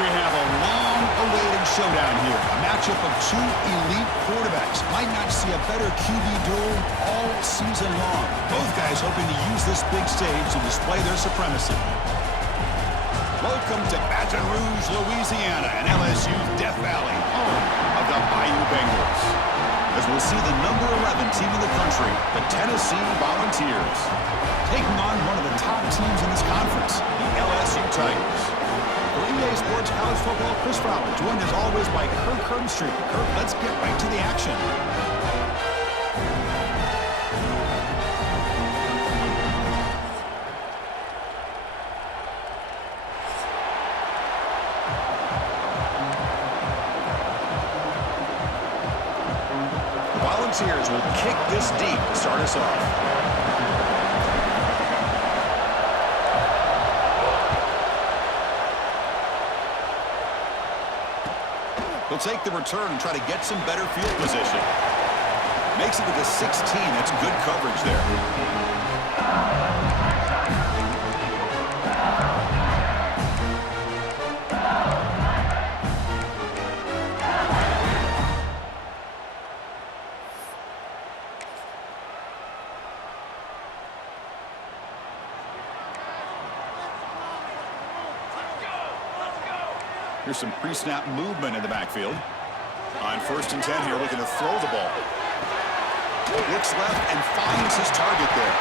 We have a long-awaited showdown here. A matchup of two elite quarterbacks. Might not see a better QB duel all season long. Both guys hoping to use this big stage to display their supremacy. Welcome to Baton Rouge, Louisiana, and LSU's Death Valley, home of the Bayou Bengals. As we'll see the number 11 team in the country, the Tennessee Volunteers, taking on one of the top teams in this conference, the LSU Tigers. For EA Sports College Football, Chris Fowler, joined as always by Kirk Herbstreit. Kirk, let's get right to the action. The Volunteers will kick this deep to start us off. He'll take the return and try to get some better field position. Makes it to the 16. That's good coverage there. Here's some pre-snap movement in the backfield. On 1st and 10 here, looking to throw the ball. Looks left and finds his target there.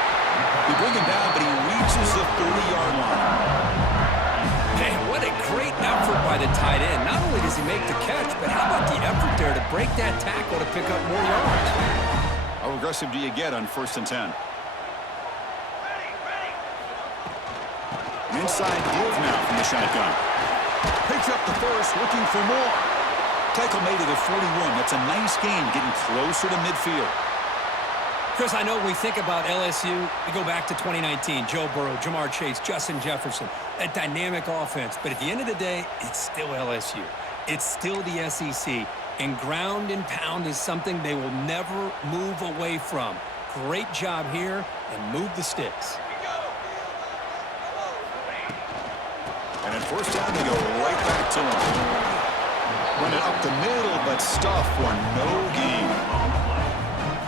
We bring him down, but he reaches the 30-yard line. Man, what a great effort by the tight end. Not only does he make the catch, but how about the effort there to break that tackle to pick up more yards? How aggressive do you get on 1st and 10? Inside give now from the shotgun. Picks up the first, looking for more. Tackle made it at 41. That's a nice gain, getting closer to midfield. Chris, I know when we think about LSU, we go back to 2019. Joe Burrow, Jamar Chase, Justin Jefferson, that dynamic offense. But at the end of the day, it's still LSU. It's still the SEC. And ground and pound is something they will never move away from. Great job here, and move the sticks. And at 1st down, they go right back to him. Run it up the middle, but stuffed for no gain.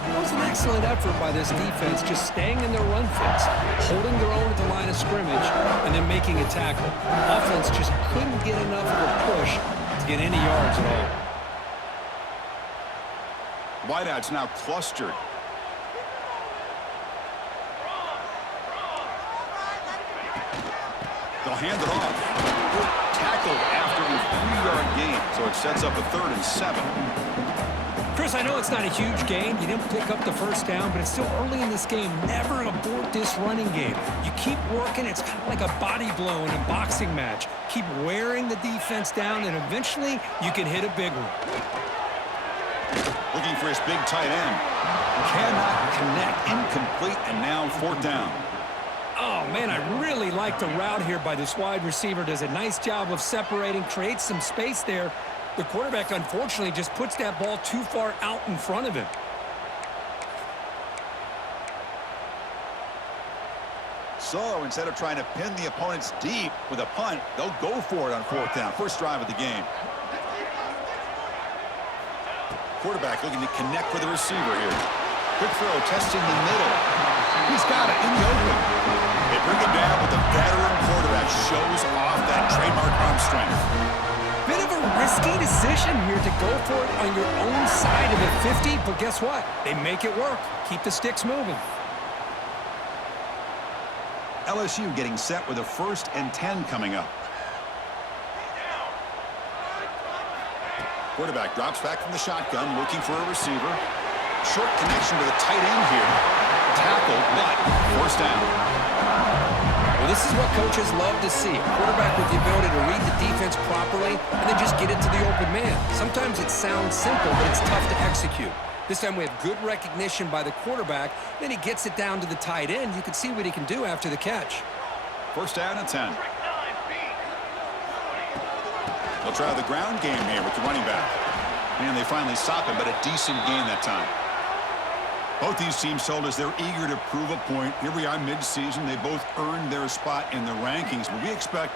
It was an excellent effort by this defense, just staying in their run fits, holding their own at the line of scrimmage, and then making a tackle. Offense just couldn't get enough of a push to get any yards at all. Wideouts now clustered. They'll hand it off. Tackled after a 3-yard gain, so it sets up a 3rd and 7. Chris, I know it's not a huge gain. You didn't pick up the 1st down, but it's still early in this game. Never abort this running game. You keep working. It's kind of like a body blow in a boxing match. Keep wearing the defense down, and eventually you can hit a big one. Looking for his big tight end. Cannot connect. Incomplete, and now 4th down. Oh, man, I really like the route here by this wide receiver. Does a nice job of separating, creates some space there. The quarterback, unfortunately, just puts that ball too far out in front of him. So, instead of trying to pin the opponents deep with a punt, they'll go for it on 4th down. First drive of the game. Quarterback looking to connect with the receiver here. Quick throw, testing the middle. He's got it in the open. They bring him down, but the veteran quarterback shows off that trademark arm strength. Bit of a risky decision here to go for it on your own side of the 50, but guess what? They make it work. Keep the sticks moving. LSU getting set with a 1st and 10 coming up. Quarterback drops back from the shotgun, looking for a receiver. Short connection to the tight end here. Tackled, but 1st down. Well, this is what coaches love to see. A quarterback with the ability to read the defense properly and then just get it to the open man. Sometimes it sounds simple, but it's tough to execute. This time we have good recognition by the quarterback. Then he gets it down to the tight end. You can see what he can do after the catch. 1st down and 10. They'll try the ground game here with the running back. And they finally stop him, but a decent gain that time. Both these teams told us they're eager to prove a point. Here we are mid-season. They both earned their spot in the rankings, but we expect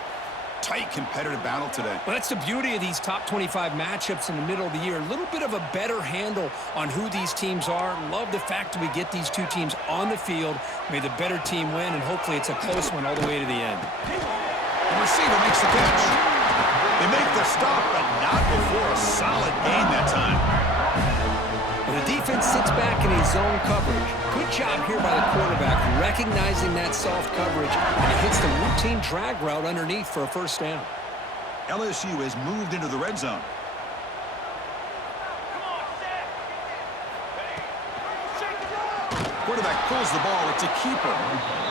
tight, competitive battle today. Well, that's the beauty of these top 25 matchups in the middle of the year. A little bit of a better handle on who these teams are. Love the fact that we get these two teams on the field. May the better team win, and hopefully it's a close one all the way to the end. The receiver makes the catch. They make the stop, but not before a solid gain that time. Well, the defense sits back in a zone coverage. Good job here by the quarterback, recognizing that soft coverage, and he hits the routine drag route underneath for a first down. LSU has moved into the red zone. Quarterback pulls the ball. It's a keeper.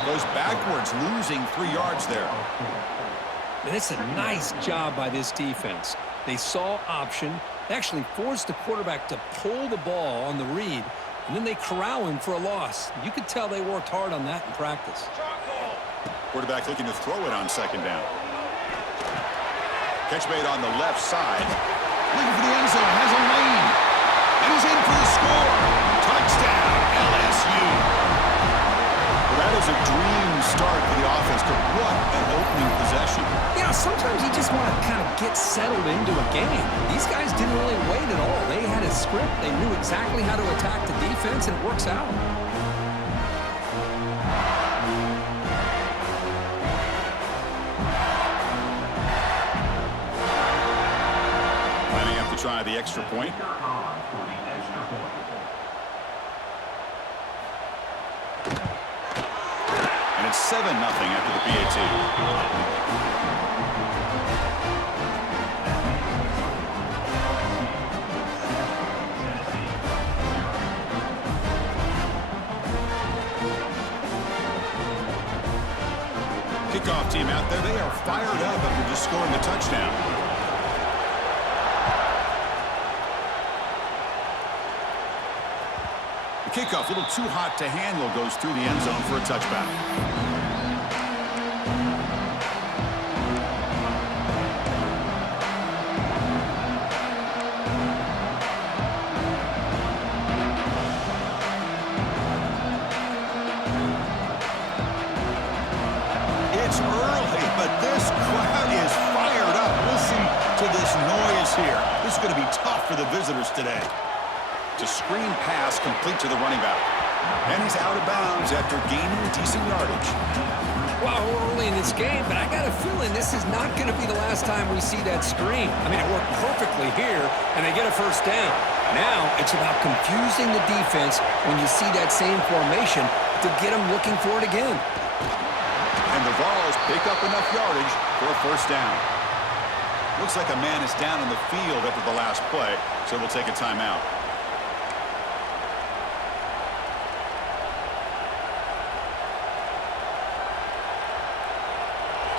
Goes backwards, losing 3 yards there. And it's a nice job by this defense. They saw option. They actually forced the quarterback to pull the ball on the read, and then they corral him for a loss. You could tell they worked hard on that in practice. Quarterback looking to throw it on second down. Catch made on the left side. Looking for the end zone. Has a lane. And he's in for the score. Touchdown, LSU. Well, that is a dream start for the offense. But what an opening possession. You know, sometimes you just want to kind of get settled into a game. These guys didn't really wait at all. They had a script. They knew exactly how to attack the defense, and it works out. Lining up to try the extra point. And it's 7-0 after the PAT. Kickoff team out there. They are fired up after just scoring a touchdown. The kickoff, a little too hot to handle, goes through the end zone for a touchback. It's early, but this crowd is fired up. Listen to this noise here. This is going to be tough for the visitors today. To screen pass complete to the running back. And he's out of bounds after gaining decent yardage. Well, we're early in this game, but I got a feeling this is not going to be the last time we see that screen. I mean, it worked perfectly here, and they get a first down. Now it's about confusing the defense when you see that same formation to get them looking for it again. And the Vols pick up enough yardage for a first down. Looks like a man is down on the field after the last play, so we'll take a timeout.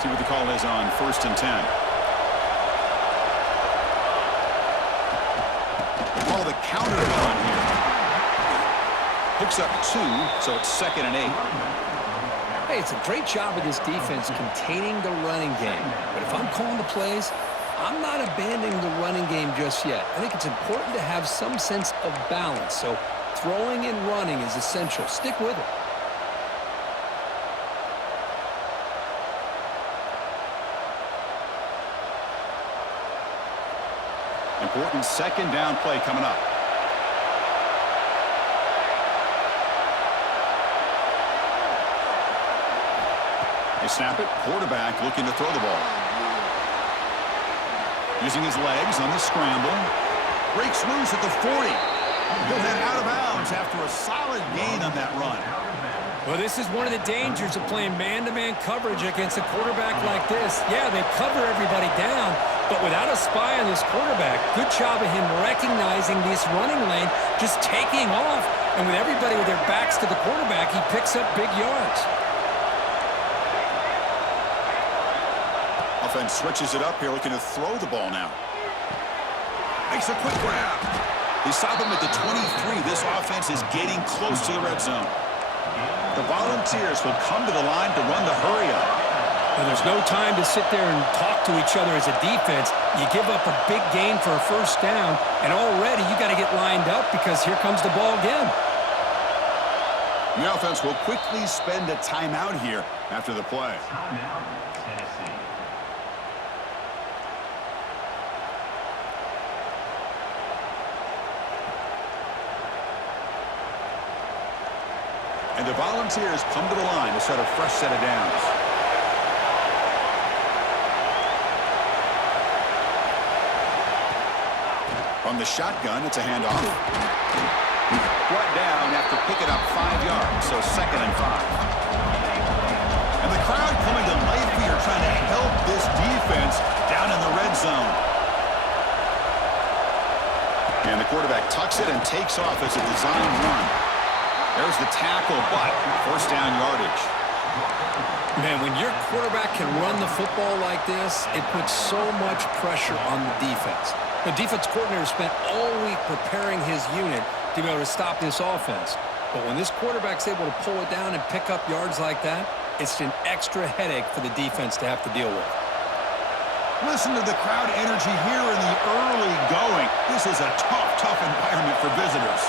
See what the call is on 1st and 10. Call the counter on here. Picks up 2, so it's 2nd and 8. Hey, it's a great job of this defense containing the running game. But if I'm calling the plays, I'm not abandoning the running game just yet. I think it's important to have some sense of balance. So throwing and running is essential. Stick with it. Important second down play coming up. They snap it. Quarterback looking to throw the ball. Using his legs on the scramble. Breaks loose at the 40. He'll head out of bounds after a solid gain on that run. Well, this is one of the dangers of playing man-to-man coverage against a quarterback like this. Yeah, they cover everybody down, but without a spy on this quarterback, good job of him recognizing this running lane, just taking off, and with everybody with their backs to the quarterback, he picks up big yards. Offense switches it up here, looking to throw the ball now. Makes a quick grab. They stop him at the 23. This offense is getting close to the red zone. The Volunteers will come to the line to run the hurry-up. Well, there's no time to sit there and talk to each other as a defense. You give up a big gain for a first down, and already you got to get lined up because here comes the ball again. The offense will quickly spend a timeout here after the play. And the Volunteers come to the line to set a fresh set of downs. From the shotgun, it's a handoff. Brought down after picking up 5 yards, so 2nd and 5. And the crowd coming to life here trying to help this defense down in the red zone. And the quarterback tucks it and takes off as a design run. There's the tackle, but first down yardage. Man, when your quarterback can run the football like this, it puts so much pressure on the defense. The defense coordinator spent all week preparing his unit to be able to stop this offense. But when this quarterback's able to pull it down and pick up yards like that, it's an extra headache for the defense to have to deal with. Listen to the crowd energy here in the early going. This is a tough environment for visitors.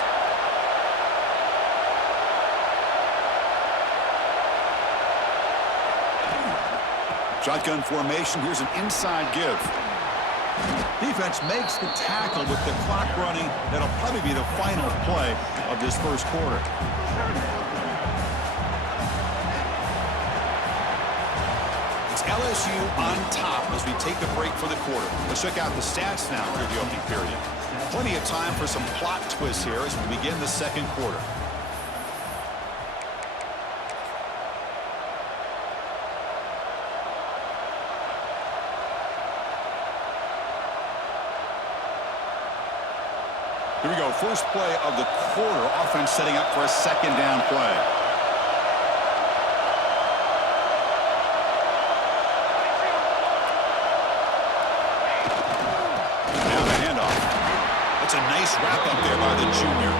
Shotgun formation. Here's an inside give. Defense makes the tackle with the clock running. That'll probably be the final play of this first quarter. It's LSU on top as we take the break for the quarter. Let's check out the stats now through the opening period. Plenty of time for some plot twists here as we begin the second quarter. Here we go, first play of the quarter. Offense setting up for a second down play. Now the handoff. That's a nice wrap up there by the junior.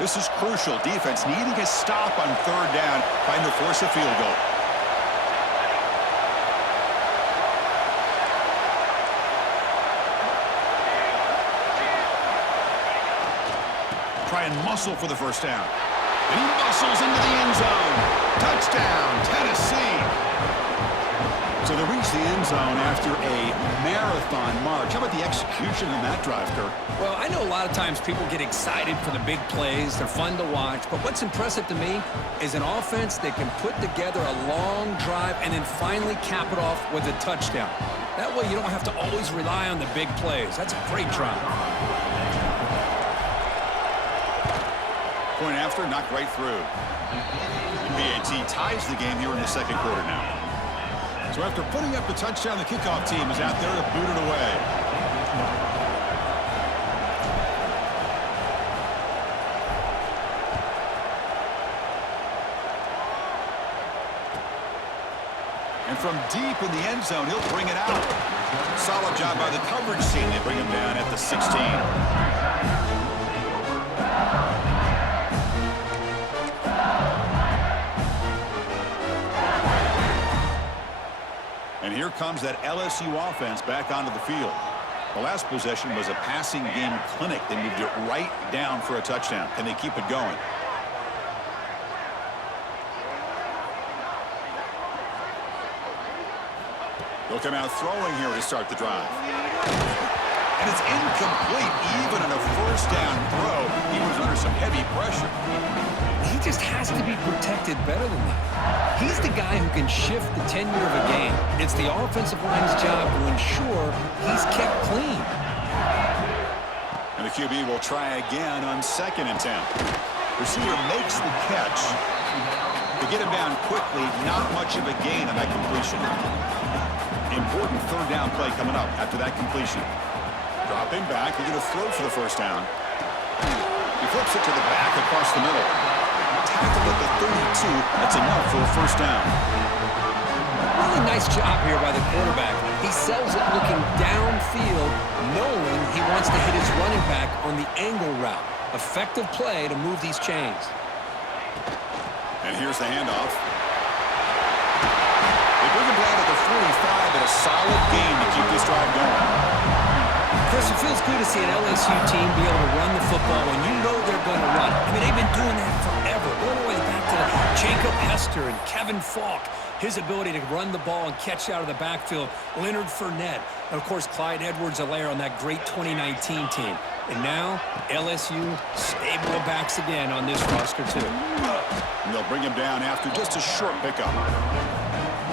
This is crucial. Defense needing a stop on third down, trying to force a field goal. Try and muscle for the first down. And he muscles into the end zone. Touchdown, Tennessee. So they reach the end zone after a marathon march. How about the execution in that drive, Kirk? Well, I know a lot of times people get excited for the big plays. They're fun to watch. But what's impressive to me is an offense that can put together a long drive and then finally cap it off with a touchdown. That way you don't have to always rely on the big plays. That's a great drive. Point after, knocked right through. The PAT ties the game here in the second quarter now. So after putting up the touchdown, the kickoff team is out there to boot it away. And from deep in the end zone, he'll bring it out. Solid job by the coverage team. They bring him down at the 16. And here comes that LSU offense back onto the field. The last possession was a passing game clinic. They moved it right down for a touchdown. Can they keep it going? They'll come out throwing here to start the drive. And it's incomplete. Even on a first down throw, he was under some heavy pressure. He just has to be protected better than that. He's the guy who can shift the tenure of a game. It's the offensive line's job to ensure he's kept clean. And the QB will try again on 2nd and 10. Receiver makes the catch. To get him down quickly, not much of a gain on that completion. Important third down play coming up after that completion. Dropping back, they're going to throw for the first down. He flips it to the back across the middle. Tackled at the 32. That's enough for a first down. Really nice job here by the quarterback. He sells it looking downfield, knowing he wants to hit his running back on the angle route. Effective play to move these chains. And here's the handoff. They bring him down at the 45, but a solid gain to keep this drive going. Chris, it feels good to see an LSU team be able to run the football when you know they're going to run. I mean, they've been doing that forever, going all the way back to Jacob Hester and Kevin Falk. His ability to run the ball and catch out of the backfield, Leonard Fournette, and, of course, Clyde Edwards-Helaire on that great 2019 team. And now, LSU stable of backs again on this roster, too. And they'll bring him down after just a short pickup.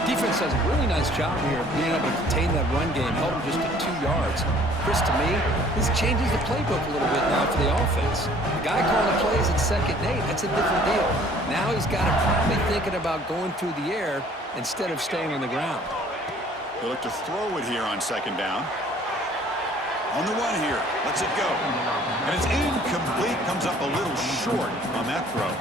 Defense does a really nice job here of being able to contain that run game, held him just to 2 yards. Chris, to me, this changes the playbook a little bit now for the offense. The guy calling the plays at 2nd and 8, that's a different deal. Now he's got to probably thinking about going through the air instead of staying on the ground. They look to throw it here on 2nd down. On the run here, lets it go. And it's incomplete, comes up a little short on that throw.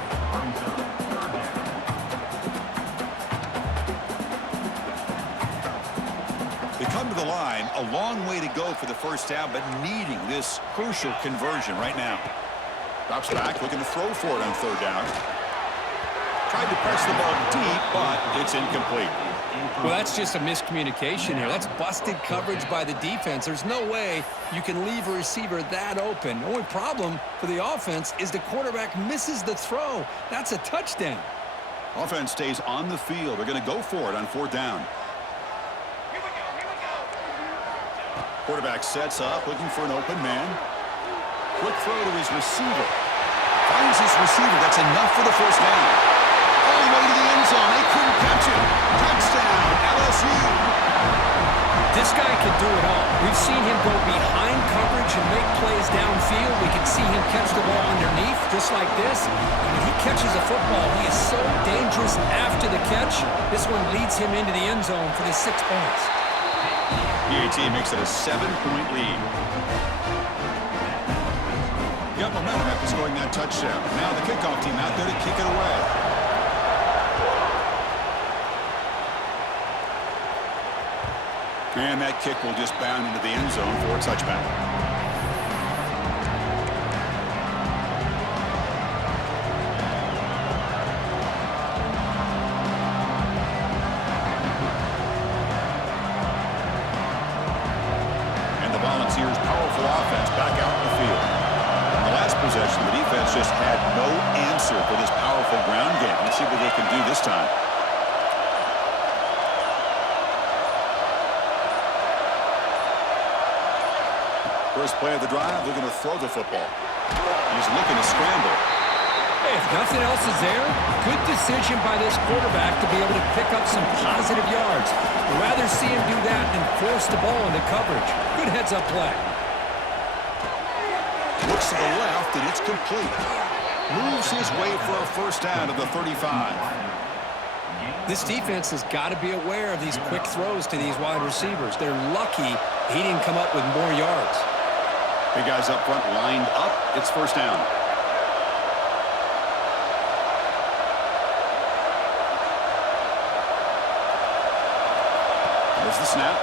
They come to the line, a long way to go for the first down, but needing this crucial conversion right now. Drops back, looking to throw for it on 3rd down. Tried to press the ball deep, but it's incomplete. Well, that's just a miscommunication here. That's busted coverage by the defense. There's no way you can leave a receiver that open. The only problem for the offense is the quarterback misses the throw. That's a touchdown. Offense stays on the field. They're going to go for it on 4th down. Quarterback sets up, looking for an open man. Quick throw to his receiver. Finds his receiver. That's enough for the first down. All the way to the end zone. They couldn't catch it. Touchdown, LSU. This guy can do it all. We've seen him go behind coverage and make plays downfield. We can see him catch the ball underneath, just like this. And when he catches a football, he is so dangerous after the catch. This one leads him into the end zone for the 6 points. PAT makes it a 7-point lead. Got momentum after scoring that touchdown. Now the kickoff team out there to kick it away. And that kick will just bound into the end zone for a touchback. And the Volunteers' powerful offense back out in the field. In the last possession, the defense just had no answer for this powerful ground game. Let's see what they can do this time. First play of the drive, they're going to throw the football. He's looking to scramble. Hey, if nothing else is there, good decision by this quarterback to be able to pick up some positive yards. I'd rather see him do that than force the ball into coverage. Good heads-up play. Looks to the left, and it's complete. Moves his way for a first down to the 35. This defense has got to be aware of these quick throws to these wide receivers. They're lucky he didn't come up with more yards. Big guys up front lined up. It's first down. There's the snap.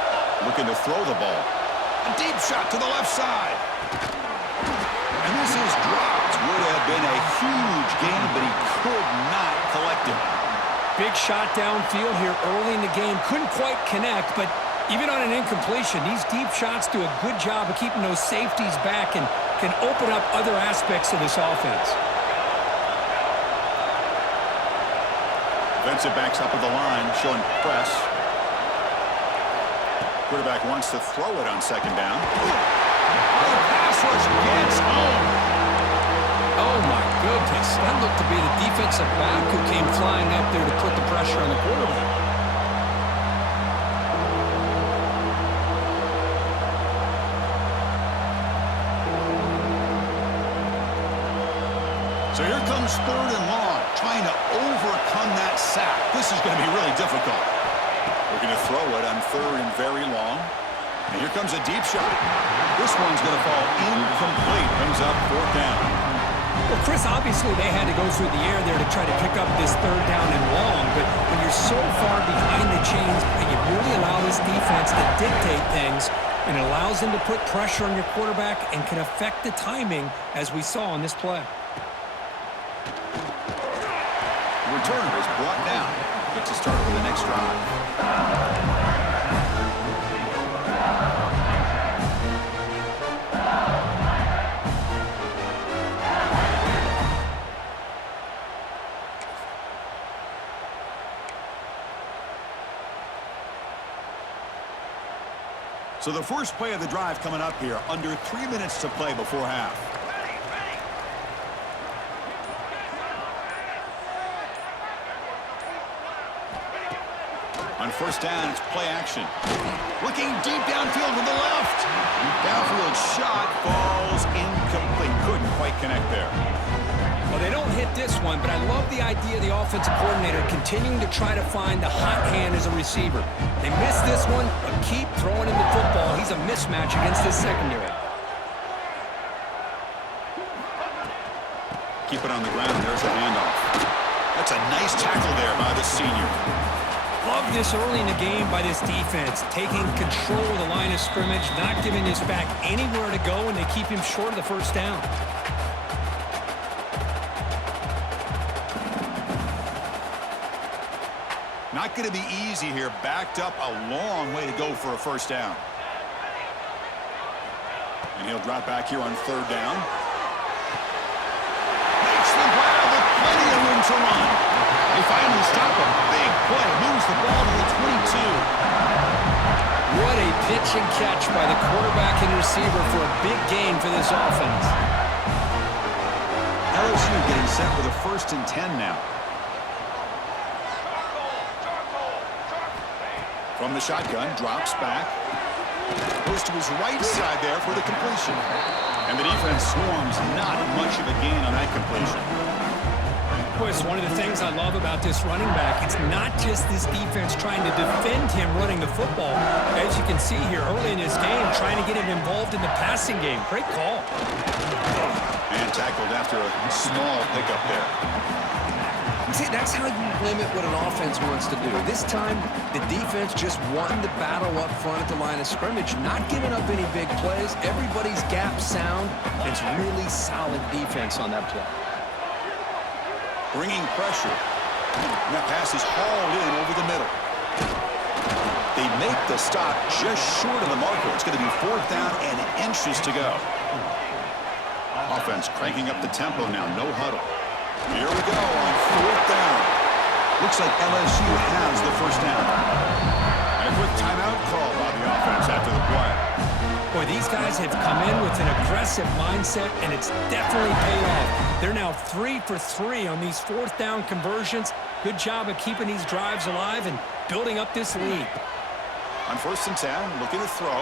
Looking to throw the ball. A deep shot to the left side. And this is dropped. Would have been a huge gain, but he could not collect it. Big shot downfield here early in the game. Couldn't quite connect, but even on an incompletion, these deep shots do a good job of keeping those safeties back and can open up other aspects of this offense. Defensive backs up at the line, showing press. Quarterback wants to throw it on 2nd down. The pass rush gets home. Oh, my goodness. That looked to be the defensive back who came flying up there to put the pressure on the quarterback. So here comes 3rd and long, trying to overcome that sack. This is going to be really difficult. We're going to throw it on 3rd and very long. And here comes a deep shot. This one's going to fall incomplete. Comes up 4th down. Well, Chris, obviously they had to go through the air there to try to pick up this 3rd down and long, but when you're so far behind the chains, you really allow this defense to dictate things, and it allows them to put pressure on your quarterback and can affect the timing, as we saw on this play. The returner is brought down. Gets to start with the next drive. So the first play of the drive coming up here, under 3 minutes to play before half. On first down, it's play action. Looking deep downfield with the left. Downfield shot falls incomplete. Couldn't quite connect there. Well, they don't hit this one, but I love the idea of the offensive coordinator continuing to try to find the hot hand as a receiver. They missed this one, but keep throwing him the football. He's a mismatch against this secondary. Keep it on the ground. There's a handoff. That's a nice tackle there by the senior. Love this early in the game by this defense, taking control of the line of scrimmage, not giving this back anywhere to go, and they keep him short of the first down. Not going to be easy here. Backed up a long way to go for a first down. And he'll drop back here on third down. Makes the grab with plenty of room to run. They finally stop him. Big play. Moves the ball to the 22. What a pitch and catch by the quarterback and receiver for a big gain for this offense. LSU getting set with a 1st and 10 now. From the shotgun, drops back. Goes to his right side there for the completion. And the defense swarms, not much of a gain on that completion. Boy, it's one of the things I love about this running back. It's not just this defense trying to defend him running the football. As you can see here early in this game, trying to get him involved in the passing game. Great call. And tackled after a small pickup there. See, that's how you limit what an offense wants to do. This time, the defense just won the battle up front at the line of scrimmage, not giving up any big plays. Everybody's gap sound. It's really solid defense on that play. Bringing pressure. And that pass is hauled in over the middle. They make the stop just short of the marker. It's going to be 4th down and inches to go. Offense cranking up the tempo now. No huddle. Here we go on 4th down. Looks like LSU has the first down. And a quick timeout call by the offense after the play. Boy, these guys have come in with an aggressive mindset, and it's definitely paid off. They're now 3 for 3 on these 4th down conversions. Good job of keeping these drives alive and building up this lead. On 1st and 10, looking to throw.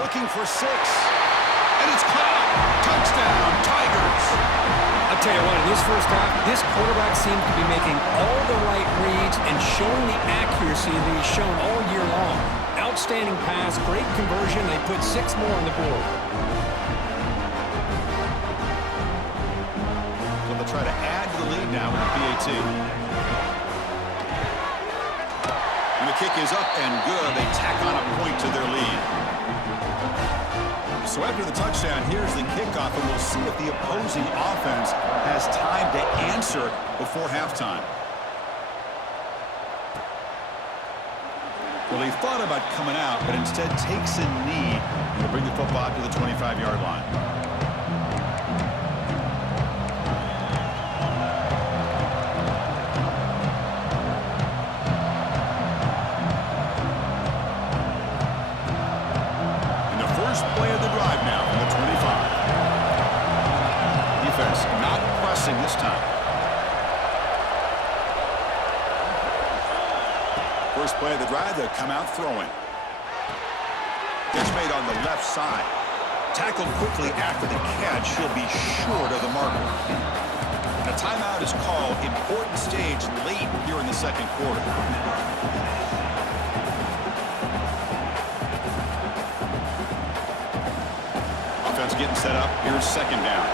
Looking for 6. And it's caught. Touchdown, Tigers. I'll tell you what, in this first half, this quarterback seems to be making all the right reads and showing the accuracy that he's shown all year long. Outstanding pass, great conversion. They put 6 more on the board. So they'll try to add to the lead now with the PAT. And the kick is up and good. They tack on a point to their lead. So after the touchdown, here's the kickoff, and we'll see if the opposing offense has time to answer before halftime. Well, he thought about coming out, but instead takes a knee to bring the football to the 25-yard line. Play of the drive now from the 25. Defense not pressing this time. First play of the drive, they'll come out throwing. Catch made on the left side. Tackled quickly after the catch. He'll be short of the marker. A timeout is called. Important stage late here in the second quarter. Getting set up. Here's 2nd down.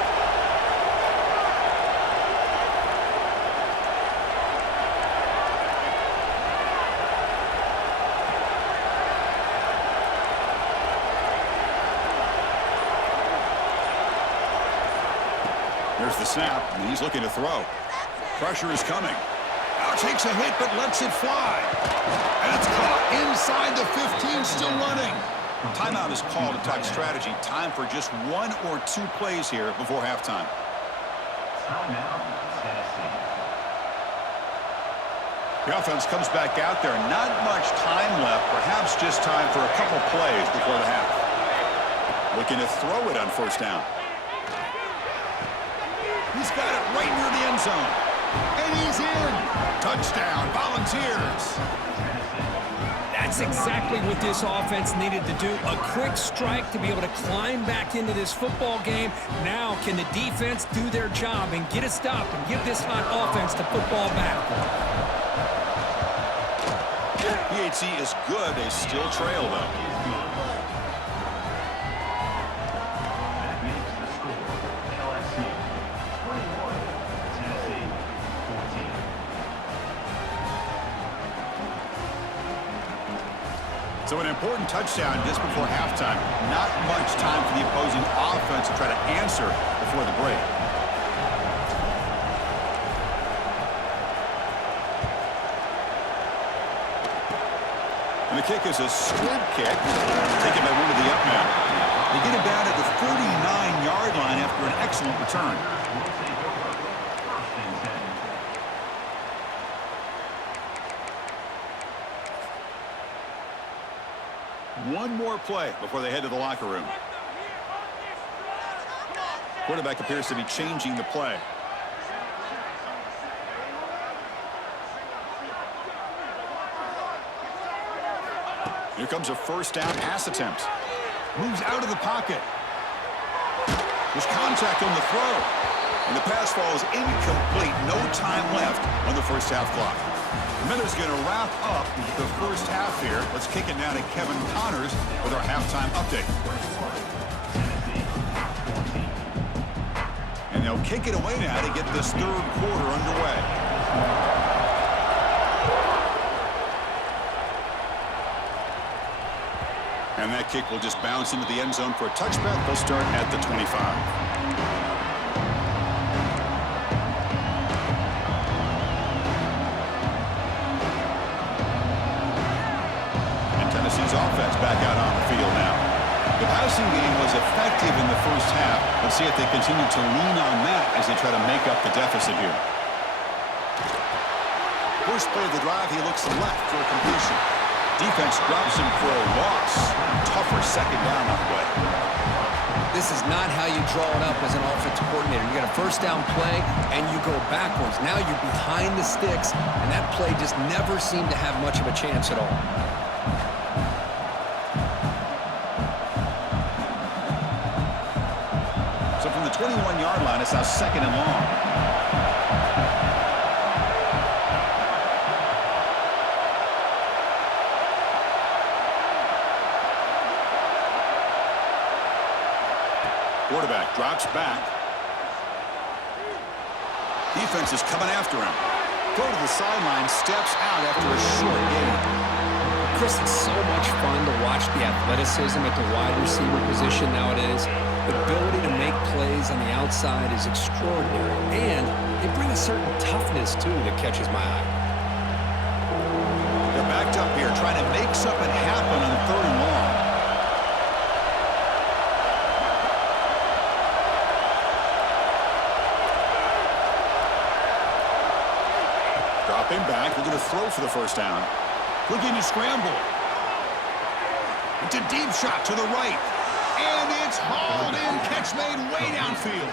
There's the snap, and he's looking to throw. Pressure is coming. Now takes a hit, but lets it fly. And it's caught inside the 15, still running. Timeout is called to talk strategy. Time for just 1 or 2 plays here before halftime. The offense comes back out there. Not much time left. Perhaps just time for a couple plays before the half. Looking to throw it on first down. He's got it right near the end zone. And he's in. Touchdown, Volunteers. That's exactly what this offense needed to do. A quick strike to be able to climb back into this football game. Now can the defense do their job and get a stop and give this hot offense the football back? PHC is good. They still trail, though. So an important touchdown just before halftime. Not much time for the opposing offense to try to answer before the break. And the kick is a strip kick, taken by one of the up men. They get him down at the 49-yard line after an excellent return. One more play before they head to the locker room. Quarterback appears to be changing the play. Here comes a first down pass attempt. Moves out of the pocket. There's contact on the throw. And the pass falls incomplete. No time left on the first half clock. The Miners going to wrap up the first half here. Let's kick it now to Kevin Connors with our halftime update. And they'll kick it away now to get this third quarter underway. And that kick will just bounce into the end zone for a touchback. They'll start at the 25. Tennessee's offense back out on the field now. The passing game was effective in the first half. Let's see if they continue to lean on that as they try to make up the deficit here. First play of the drive, he looks left for a completion. Defense drops him for a loss. Tougher second down on the way. This is not how you draw it up as an offensive coordinator. You got a first down play, and you go backwards. Now you're behind the sticks, and that play just never seemed to have much of a chance at all. So from the 21-yard line, it's now second and long. Quarterback drops back. Defense is coming after him. Go to the sideline, steps out after a short gain. Chris, it's so much fun to watch the athleticism at the wide receiver position nowadays. The ability to make plays on the outside is extraordinary, and they bring a certain toughness, too, that catches my eye. They're backed up here, trying to make something happen on third and long. Dropping back, they're going to throw for the first down. Looking to scramble. It's a deep shot to the right. And it's hauled in. Catch made way downfield.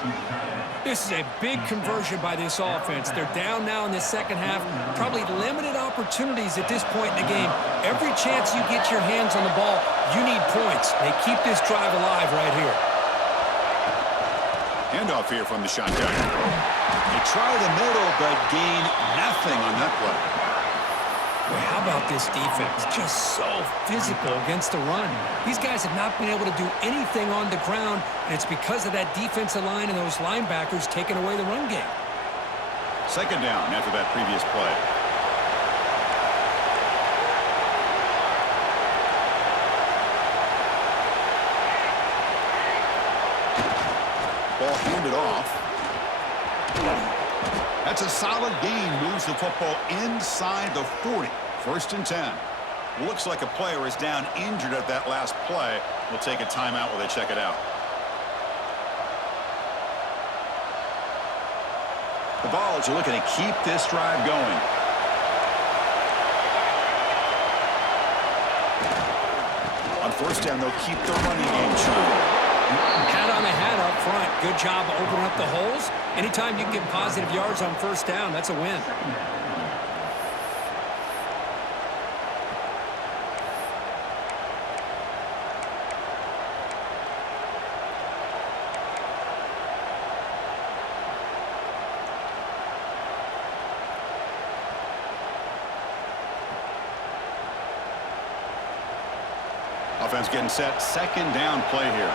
This is a big conversion by this offense. They're down now in the second half. Probably limited opportunities at this point in the game. Every chance you get your hands on the ball, you need points. They keep this drive alive right here. Handoff here from the shotgun. They try the middle, but gain nothing on that play. Boy, how about this defense? Just so physical against the run. These guys have not been able to do anything on the ground, and it's because of that defensive line and those linebackers taking away the run game. Second down after that previous play. Ball handed off. That's a solid gain. Moves the football inside the 40. First and 10. Looks like a player is down injured at that last play. We'll take a timeout while they check it out. The Vols are looking to keep this drive going. On first down, they'll keep the running game true. Hat on the hat up front. Good job of opening up the holes. Anytime you can get positive yards on first down, that's a win. Offense getting set. Second down play here.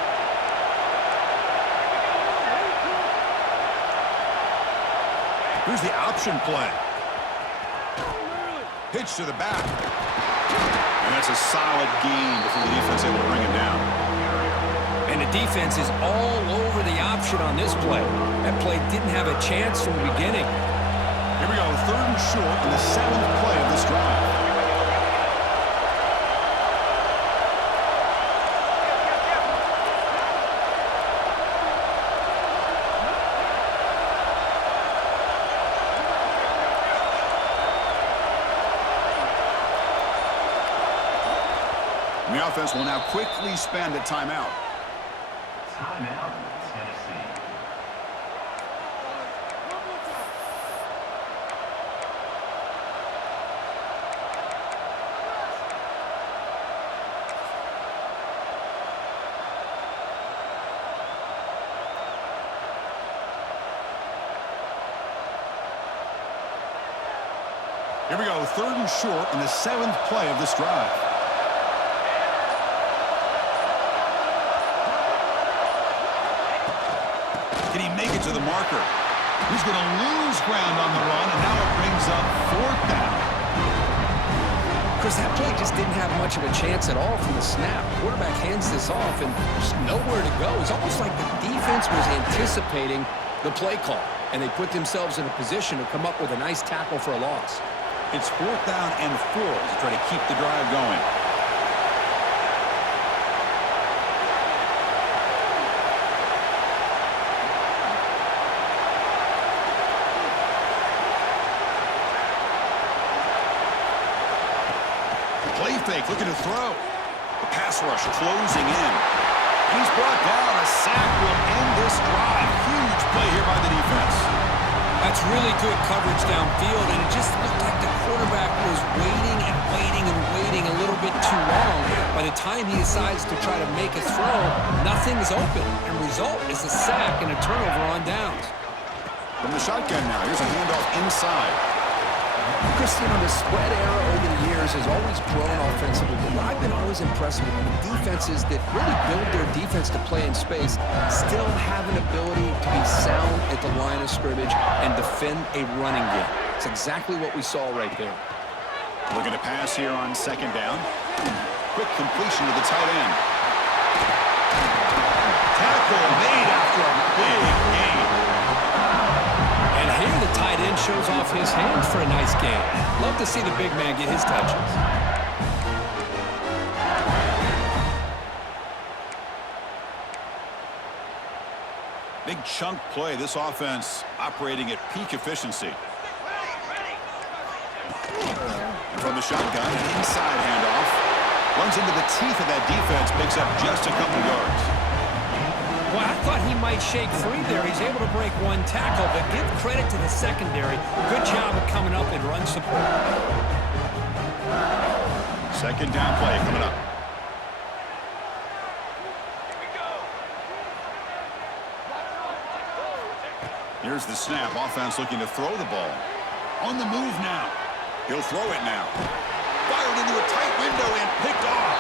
Here's the option play. Pitch to the back. And that's a solid gain before the defense able to bring it down. And the defense is all over the option on this play. That play didn't have a chance from the beginning. Here we go. Third and short in the 7th play of this drive. The offense will now quickly spend a timeout. Timeout, Tennessee. Here we go. Third and short in the 7th play of this drive. Can he make it to the marker? He's going to lose ground on the run, and now it brings up 4th down. Chris, that play just didn't have much of a chance at all from the snap. Quarterback hands this off, and there's nowhere to go. It's almost like the defense was anticipating the play call, and they put themselves in a position to come up with a nice tackle for a loss. It's 4th down and 4 to try to keep the drive going. Play fake, looking to throw. The pass rush closing in. He's brought down. A sack will end this drive. Huge play here by the defense. That's really good coverage downfield, and it just looked like the quarterback was waiting and waiting and waiting a little bit too long. By the time he decides to try to make a throw, nothing is open. And result is a sack and a turnover on downs. From the shotgun now, here's a handoff inside. Chris, the spread era over the years has always grown offensively, but what I've been always impressed with the defenses that really build their defense to play in space still have an ability to be sound at the line of scrimmage and defend a running game. It's exactly what we saw right there. Looking to pass here on 2nd down. Quick completion to the tight end. Tackle made after a big gain. And here the tight end shows off his hands for a nice game. Love to see the big man get his touches. Big chunk play. This offense operating at peak efficiency. And from the shotgun, an inside handoff. Runs into the teeth of that defense. Picks up just a couple yards. Well, I thought he might shake free there. He's able to break one tackle, but give credit to the secondary. Good job of coming up and run support. 2nd down play coming up. Here's the snap. Offense looking to throw the ball. On the move now. He'll throw it now. Fired into a tight window and picked off.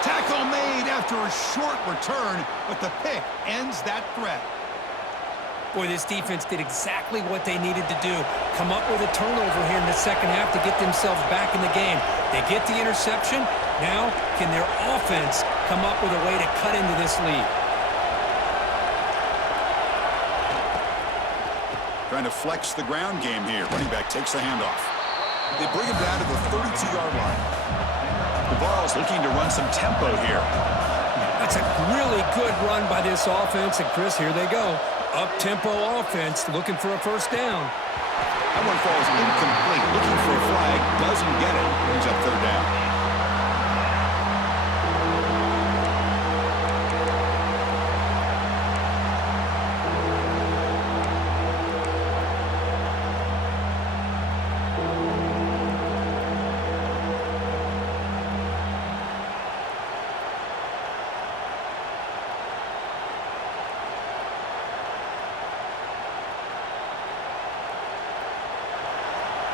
Tackle made after a short return, but the pick ends that threat. Boy, this defense did exactly what they needed to do. Come up with a turnover here in the second half to get themselves back in the game. They get the interception. Now, can their offense come up with a way to cut into this lead? Trying to flex the ground game here. Running back takes the handoff. They bring him down to the 32-yard line. The Vols looking to run some tempo here. That's a really good run by this offense. And, Chris, here they go. Up-tempo offense looking for a first down. That one falls incomplete. Looking for a flag. Doesn't get it. Brings up 3rd down.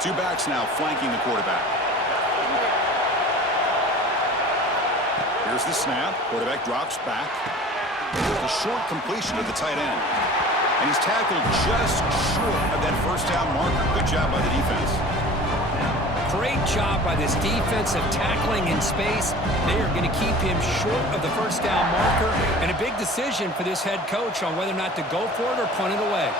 Two backs now flanking the quarterback. Here's the snap. Quarterback drops back. The short completion to the tight end. And he's tackled just short of that first down marker. Good job by the defense. Great job by this defensive tackling in space. They are going to keep him short of the first down marker. And a big decision for this head coach on whether or not to go for it or punt it away.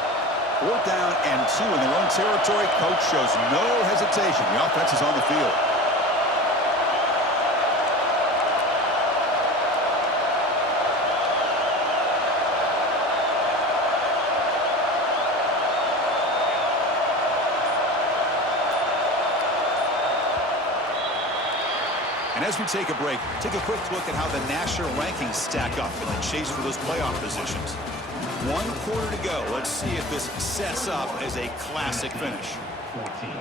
4th down and 2 in their own territory. Coach shows no hesitation. The offense is on the field. And as we take a break, take a quick look at how the national rankings stack up in the chase for those playoff positions. 1 quarter to go. Let's see if this sets up as a classic finish. 14.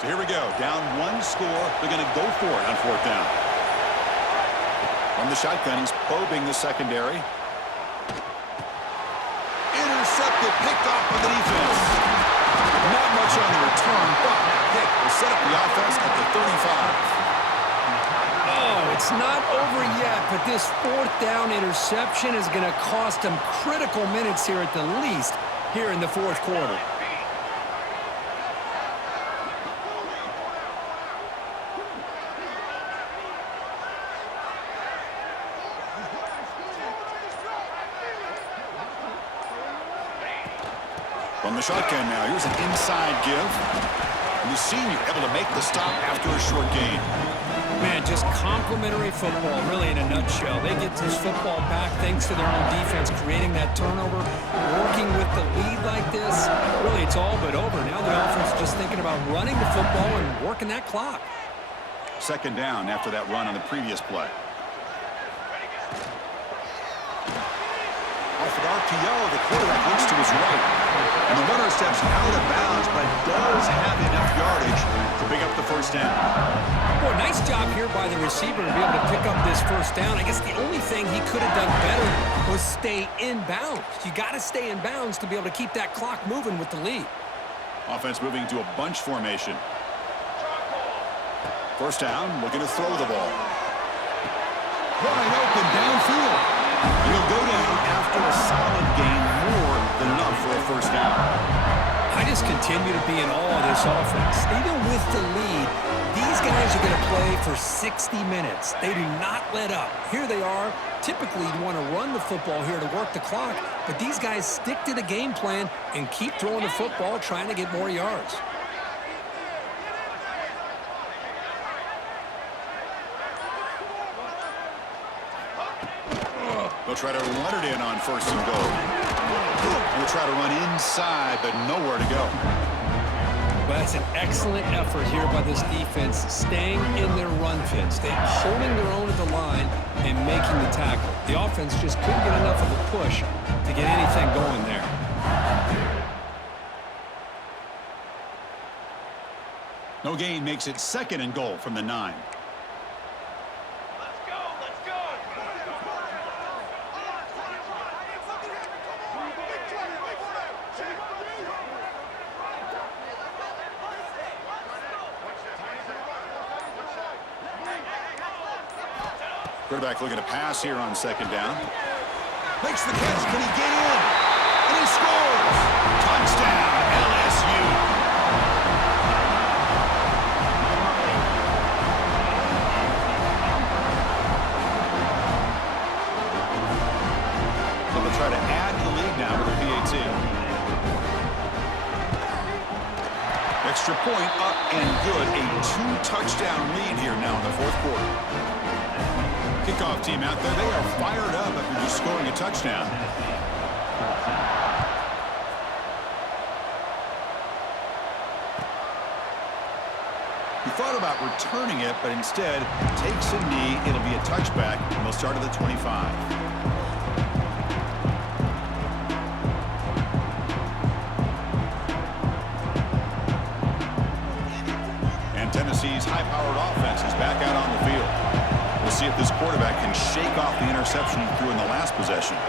So here we go. Down 1 score. They're going to go for it on 4th down. From the shotgun, he's probing the secondary. Intercepted, picked off by the defense. Not much on the return, but Pick will set up the offense at the 35. Oh, it's not over yet, but this 4th down interception is going to cost them critical minutes here at the least here in the 4th quarter. From the shotgun now, here's an inside give. And the senior able to make the stop after a short gain. Man, just complimentary football, really, in a nutshell. They get this football back thanks to their own defense, creating that turnover, working with the lead like this. Really, it's all but over. Now the offense is just thinking about running the football and working that clock. 2nd down after that run on the previous play. Off an RPO, the quarterback looks to his right. And the runner steps out of bounds, but does have enough yardage to pick up the first down. Boy, nice job here by the receiver to be able to pick up this first down. I guess the only thing he could have done better was stay in bounds. You got to stay in bounds to be able to keep that clock moving with the lead. Offense moving to a bunch formation. First down, looking to throw the ball. Wide open downfield. He'll go down after a solid gain, more than enough for a first down. I just continue to be in awe of this offense. Even with the lead, these guys are going to play for 60 minutes. They do not let up. Here they are. Typically, you want to run the football here to work the clock, but these guys stick to the game plan and keep throwing the football, trying to get more yards. They'll try to run it in on 1st and goal. They'll try to run inside, but nowhere to go. Well, that's an excellent effort here by this defense, staying in their run fits. They're holding their own at the line and making the tackle. The offense just couldn't get enough of a push to get anything going there. No gain makes it 2nd and goal from the 9. Quarterback looking to pass here on 2nd down. Makes the catch. Can he get in? And he scores! Touchdown, LSU! So they'll try to add to the lead now with a PAT. Extra point up and good. A 2-touchdown lead here now in the 4th quarter. Kickoff team out there. They are fired up after just scoring a touchdown. He thought about returning it, but instead takes a knee. It'll be a touchback, and they'll start at the 25. this quarterback can shake off the interception he threw in the last possession.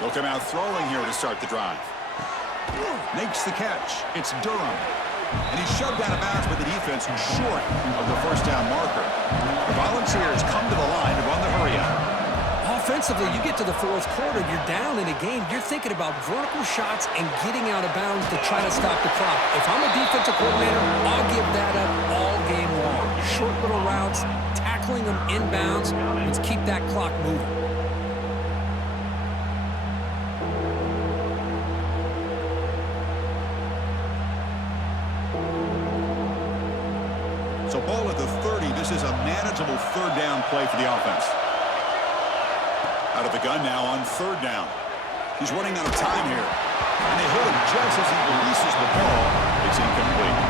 He'll come out throwing here to start the drive. Makes the catch. It's Durham. And he's shoved out of bounds with the defense short of the first down marker. The Volunteers come to the line to run the hurry-up. Offensively, you get to the fourth quarter, you're down in a game. You're thinking about vertical shots and getting out of bounds to try to stop the clock. If I'm a defensive coordinator, I'll give that up all game long. Short little routes, tackling them inbounds. Let's keep that clock moving. So ball at the 30. This is a manageable third down play for the offense. Out of the gun now on third down. He's running out of time here. And they hit him just as he releases the ball. It's incomplete.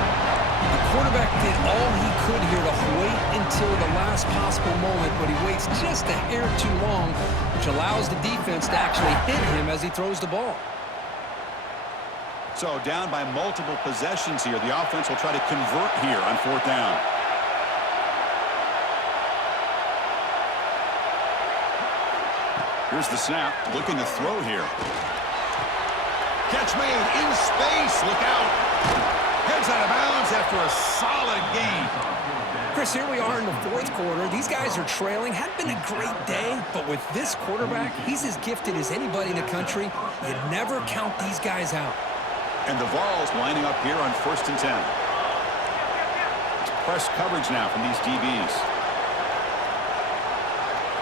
The quarterback did all he could here to wait until the last possible moment, but he waits just a hair too long, which allows the defense to actually hit him as he throws the ball. So down by multiple possessions here. The offense will try to convert here on fourth down. Here's the snap. Looking to throw here. Catch made in space. Look out. Heads out of bounds after a solid gain. Chris, here we are in the fourth quarter. These guys are trailing. Hadn't been a great day, but with this quarterback, he's as gifted as anybody in the country. You never count these guys out. And the Vols lining up here on 1st and 10. It's press coverage now from these DBs.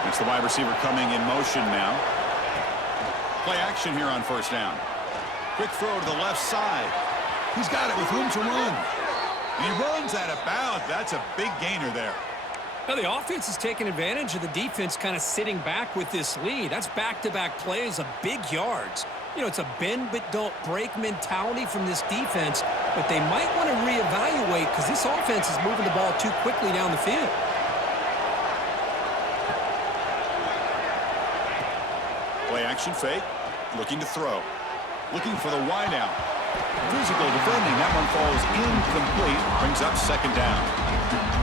It's the wide receiver coming in motion now. Play action here on first down. Quick throw to the left side. He's got it with room to run. And he runs out of bounds. That's a big gainer there. Now the offense is taking advantage of the defense kind of sitting back with this lead. That's back-to-back plays of big yards. You know, it's a bend but don't break mentality from this defense, but they might want to reevaluate because this offense is moving the ball too quickly down the field. Play action fake. Looking to throw. Looking for the wide out. Physical defending. That one falls incomplete. Brings up second down.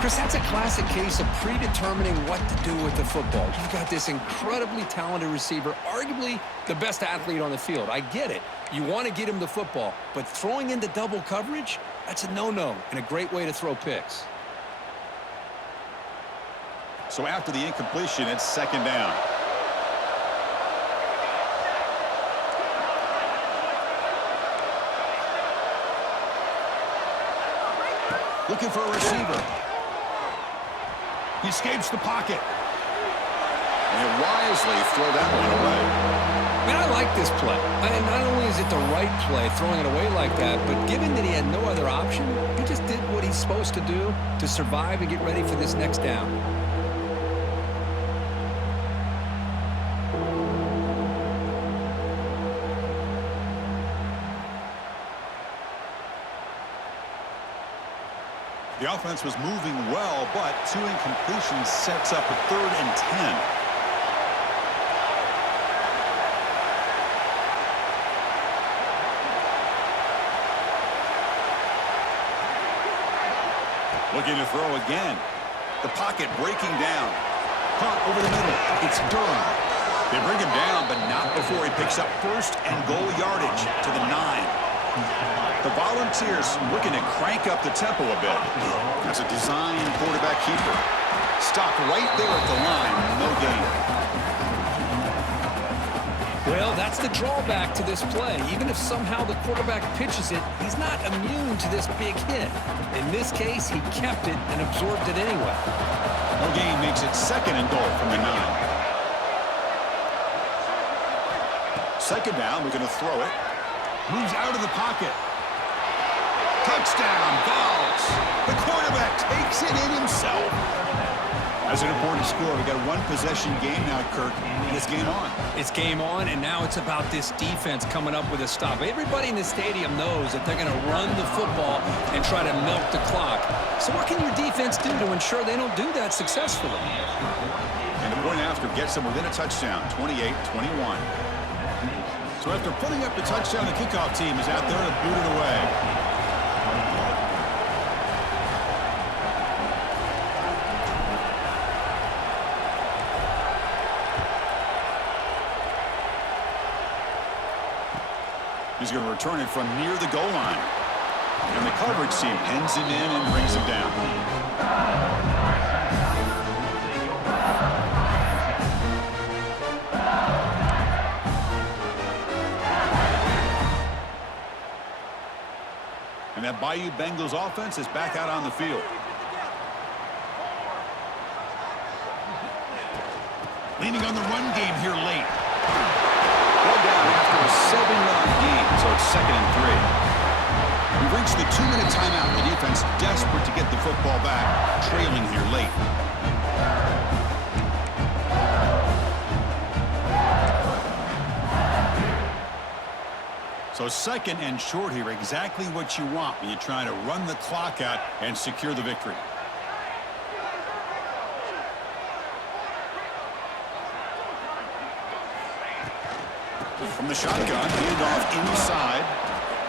Chris, that's a classic case of predetermining what to do with the football. You've got this incredibly talented receiver, arguably the best athlete on the field. I get it. You want to get him the football, but throwing into double coverage, that's a no-no and a great way to throw picks. So after the incompletion, it's second down. Looking for a receiver. He escapes the pocket. And he'll wisely throw that one away. Man, I like this play. And not only is it the right play, throwing it away like that, but given that he had no other option, he just did what he's supposed to do to survive and get ready for this next down. The offense was moving well, but two incompletions sets up a 3rd and 10. Looking to throw again. The pocket breaking down. Caught over the middle. It's Durham. They bring him down, but not before he picks up 1st and goal yardage to the 9. The Volunteers looking to crank up the tempo a bit. That's a design quarterback keeper. Stopped right there at the line. No gain. Well, that's the drawback to this play. Even if somehow the quarterback pitches it, he's not immune to this big hit. In this case, he kept it and absorbed it anyway. No gain makes it 2nd and goal from the 9. Second down, we're going to throw it. Moves out of the pocket. Touchdown, Vols. The quarterback takes it in himself. That's an important score. We got a 1-possession game now, Kirk. And it's game on. It's game on, and now it's about this defense coming up with a stop. Everybody in the stadium knows that they're going to run the football and try to milk the clock. So what can your defense do to ensure they don't do that successfully? And the point after gets them within a touchdown, 28-21. So after putting up the touchdown, the kickoff team is out there to boot it away. He's going to return it from near the goal line. And the coverage team pins him in and brings him down. And that Bayou Bengals offense is back out on the field. Leaning on the run game here late. Ball down after a 7-yard gain, so it's 2nd and 3. We've reached the 2-minute timeout. The defense desperate to get the football back, trailing here late. So 2nd and short here, exactly what you want when you're trying to run the clock out and secure the victory. From the shotgun, handoff inside,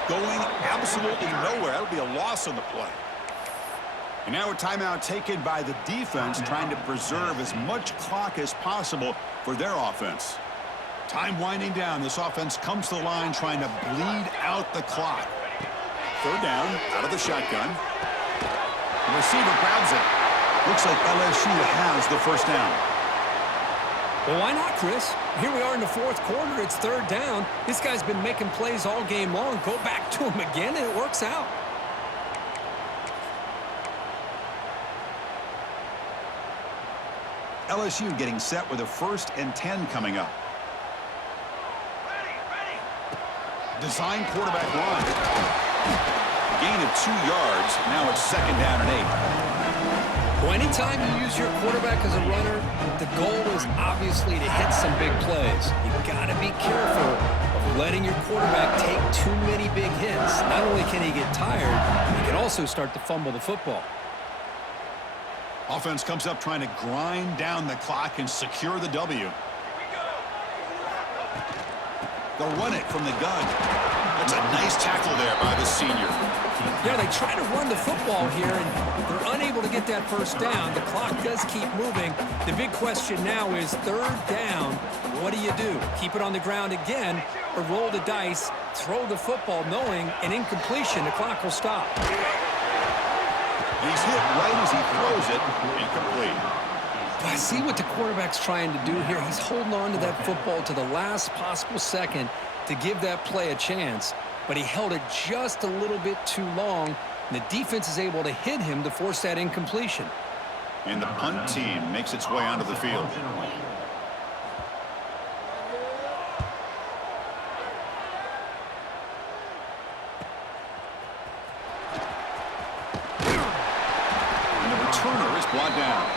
going absolutely nowhere. That would be a loss on the play. And now a timeout taken by the defense, trying to preserve as much clock as possible for their offense. Time winding down. This offense comes to the line trying to bleed out the clock. 3rd down, out of the shotgun. The receiver grabs it. Looks like LSU has the 1st down. Well, why not, Chris? Here we are in the 4th quarter. It's 3rd down. This guy's been making plays all game long. Go back to him again, and it works out. LSU getting set with a 1st and 10 coming up. Design quarterback run. Gain of 2 yards. Now it's 2nd down and 8. Well, anytime you use your quarterback as a runner, the goal is obviously to hit some big plays. You've got to be careful of letting your quarterback take too many big hits. Not only can he get tired, he can also start to fumble the football. Offense comes up trying to grind down the clock and secure the W. They'll run it from the gun. That's a nice tackle there by the senior. Yeah, they try to run the football here, and they're unable to get that 1st down. The clock does keep moving. The big question now is 3rd down. What do you do? Keep it on the ground again, or roll the dice, throw the football, knowing an incompletion, the clock will stop. He's hit right as he throws it. Incomplete. I see what the quarterback's trying to do here. He's holding on to that football to the last possible second to give that play a chance, but he held it just a little bit too long, and the defense is able to hit him to force that incompletion. And the punt team makes its way onto the field. And the returner is brought down.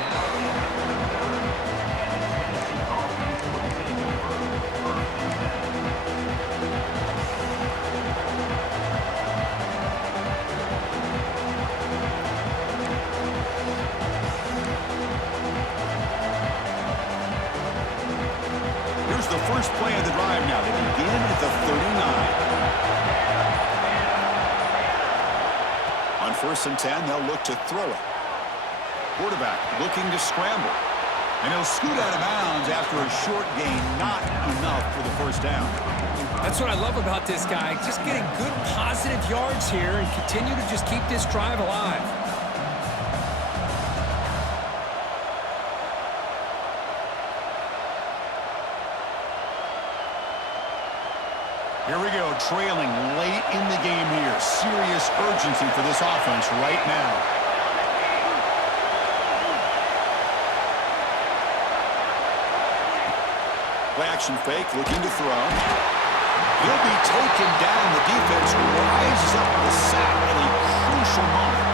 The first play of the drive now. They begin at the 39. On 1st and 10, they'll look to throw it. Quarterback looking to scramble. And he'll scoot out of bounds after a short gain. Not enough for the 1st down. That's what I love about this guy. Just getting good positive yards here and continue to just keep this drive alive. Here we go, trailing late in the game here. Serious urgency for this offense right now. Play action fake, looking to throw. He'll be taken down. The defense rises up with a sack at a crucial moment.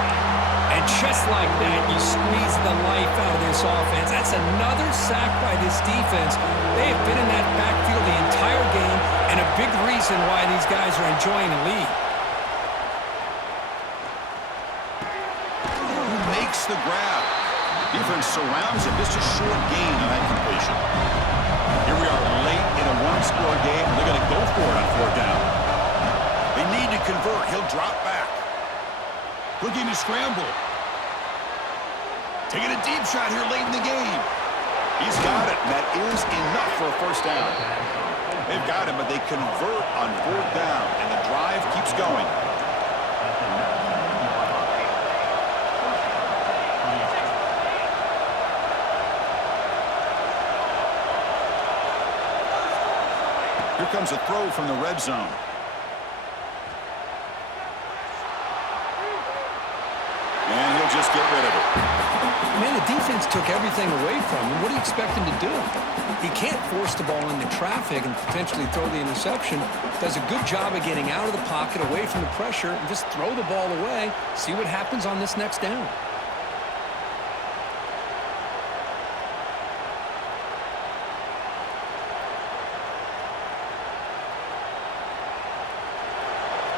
And just like that, you squeeze the life out of this offense. That's another sack by this defense. They have been in that backfield the entire game, and a big reason why these guys are enjoying the lead. Who makes the grab? Defense surrounds him. Just a short gain on that completion. Here we are late in a one-score game. They're going to go for it on 4th down. They need to convert. He'll drop back. Looking to scramble. Taking a deep shot here late in the game. He's got it, and that is enough for a 1st down. They've got him, but they convert on 4th down, and the keeps going. Here comes a throw from the red zone. And he'll just get rid of it. Man, the defense took everything away from him. What do you expect him to do? He can't force the ball into traffic and potentially throw the interception. Does a good job of getting out of the pocket, away from the pressure, and just throw the ball away. See what happens on this next down.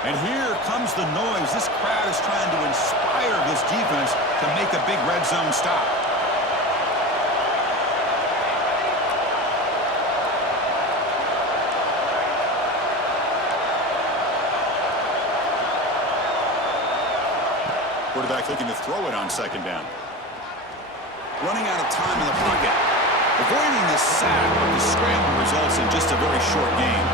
And here comes the noise. This crowd is trying to inspire this defense to make a big red zone stop. Quarterback looking to throw it on second down. Running out of time in the pocket. Avoiding the sack, but the scramble results in just a very short gain.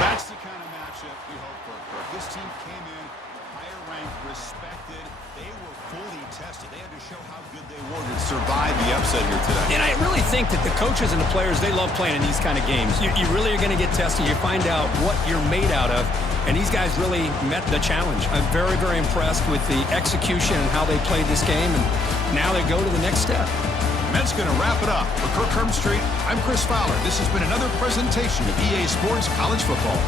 That's the kind of matchup we hope for. This team came in higher ranked, respected. They were fully tested. They had to show how good they were to survive the upset here today. And I really think that the coaches and the players, they love playing in these kind of games. You really are going to get tested. You find out what you're made out of. And these guys really met the challenge. I'm very, very impressed with the execution and how they played this game. And now they go to the next step. And that's going to wrap it up. For Kirk Herbstreit, I'm Chris Fowler. This has been another presentation of EA Sports College Football.